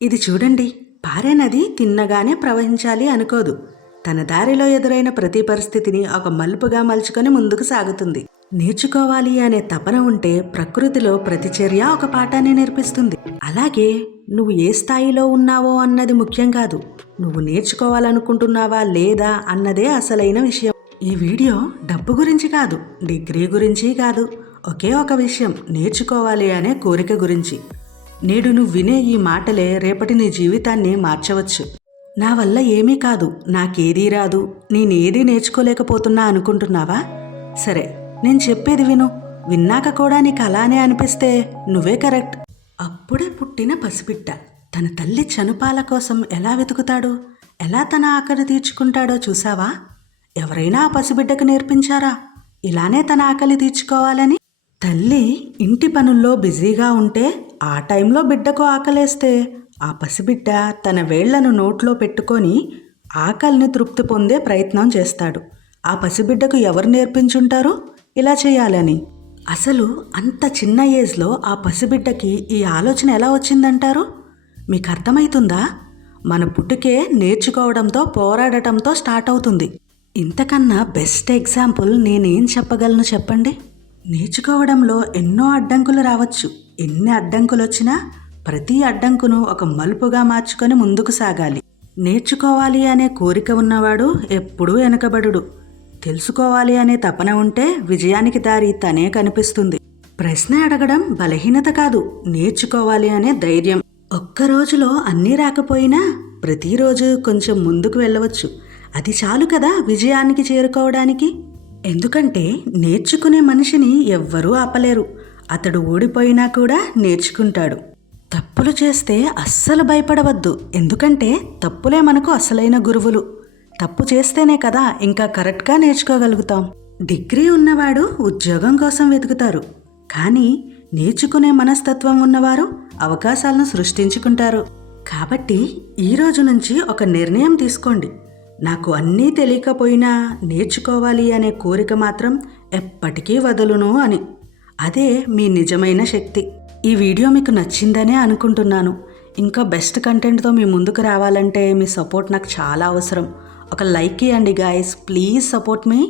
ఇది చూడండి, పారే నది తిన్నగానే ప్రవహించాలి అనుకోదు. తన దారిలో ఎదురైన ప్రతి పరిస్థితిని ఒక మలుపుగా మలుచుకొని ముందుకు సాగుతుంది. నేర్చుకోవాలి అనే తపన ఉంటే ప్రకృతిలో ప్రతి చర్య ఒక పాఠాన్ని నేర్పిస్తుంది. అలాగే నువ్వు ఏ స్థాయిలో ఉన్నావో అన్నది ముఖ్యం కాదు, నువ్వు నేర్చుకోవాలనుకుంటున్నావా లేదా అన్నదే అసలైన విషయం. ఈ వీడియో డబ్బు గురించి కాదు, డిగ్రీ గురించి కాదు, ఒకే ఒక విషయం, నేర్చుకోవాలి అనే కోరిక గురించి. నేడు నువ్వు వినే ఈ మాటలే రేపటి నీ జీవితాన్ని మార్చవచ్చు. నా వల్ల ఏమీ కాదు, నాకేదీ రాదు, నేనేదీ నేర్చుకోలేకపోతున్నా అనుకుంటున్నావా? సరే, నేను చెప్పేది విను. విన్నాక కూడా నీకు అలానే అనిపిస్తే నువ్వే కరెక్ట్. అప్పుడే పుట్టిన పసిబిడ్డ తన తల్లి చనుపాల కోసం ఎలా వెతుకుతాడు, ఎలా తన ఆకలి తీర్చుకుంటాడో చూసావా? ఎవరైనా ఆ పసిబిడ్డకు నేర్పించారా ఇలానే తన ఆకలి తీర్చుకోవాలని? తల్లి ఇంటి పనుల్లో బిజీగా ఉంటే ఆ టైంలో బిడ్డకు ఆకలేస్తే ఆ పసిబిడ్డ తన వేళ్లను నోట్లో పెట్టుకొని ఆకలిని తృప్తి పొందే ప్రయత్నం చేస్తాడు. ఆ పసిబిడ్డకు ఎవరు నేర్పించుంటారు ఇలా చేయాలని? అసలు అంత చిన్న ఏజ్లో ఆ పసిబిడ్డకి ఈ ఆలోచన ఎలా వచ్చిందంటారు? మీకు అర్థమవుతుందా? మన పుట్టుకే నేర్చుకోవడంతో, పోరాడటంతో స్టార్ట్ అవుతుంది. ఇంతకన్నా బెస్ట్ ఎగ్జాంపుల్ నేనేం చెప్పగలను చెప్పండి? నేర్చుకోవడంలో ఎన్నో అడ్డంకులు రావచ్చు. ఎన్ని అడ్డంకులు వచ్చినా ప్రతి అడ్డంకును ఒక మలుపుగా మార్చుకొని ముందుకు సాగాలి. నేర్చుకోవాలి అనే కోరిక ఉన్నవాడు ఎప్పుడూ వెనుకబడుడు. తెలుసుకోవాలి అనే తపన ఉంటే విజయానికి దారి తనే కనిపిస్తుంది. ప్రశ్న అడగడం బలహీనత కాదు, నేర్చుకోవాలి అనే ధైర్యం. ఒక్క రోజులో అన్నీ రాకపోయినా ప్రతిరోజు కొంచెం ముందుకు వెళ్ళవచ్చు. అది చాలు కదా విజయానికి చేరుకోవడానికి. ఎందుకంటే నేర్చుకునే మనిషిని ఎవ్వరూ ఆపలేరు. అతడు ఓడిపోయినా కూడా నేర్చుకుంటాడు. తప్పులు చేస్తే అస్సలు భయపడవద్దు, ఎందుకంటే తప్పులే మనకు అసలైన గురువులు. తప్పు చేస్తేనే కదా ఇంకా కరెక్ట్గా నేర్చుకోగలుగుతాం. డిగ్రీ ఉన్నవాడు ఉద్యోగం కోసం వెతుకుతారు, కానీ నేర్చుకునే మనస్తత్వం ఉన్నవారు అవకాశాలను సృష్టించుకుంటారు. కాబట్టి ఈరోజు నుంచి ఒక నిర్ణయం తీసుకోండి. నాకు అన్నీ తెలియకపోయినా నేర్చుకోవాలి అనే కోరిక మాత్రం ఎప్పటికీ వదలును అని. అదే మీ నిజమైన శక్తి. ఈ వీడియో మీకు నచ్చిందనే అనుకుంటున్నాను. ఇంకా బెస్ట్ కంటెంట్తో మీ ముందుకు రావాలంటే మీ సపోర్ట్ నాకు చాలా అవసరం. ఒక లైక్ ఇవ్వండి గాయస్, ప్లీజ్ సపోర్ట్ మీ.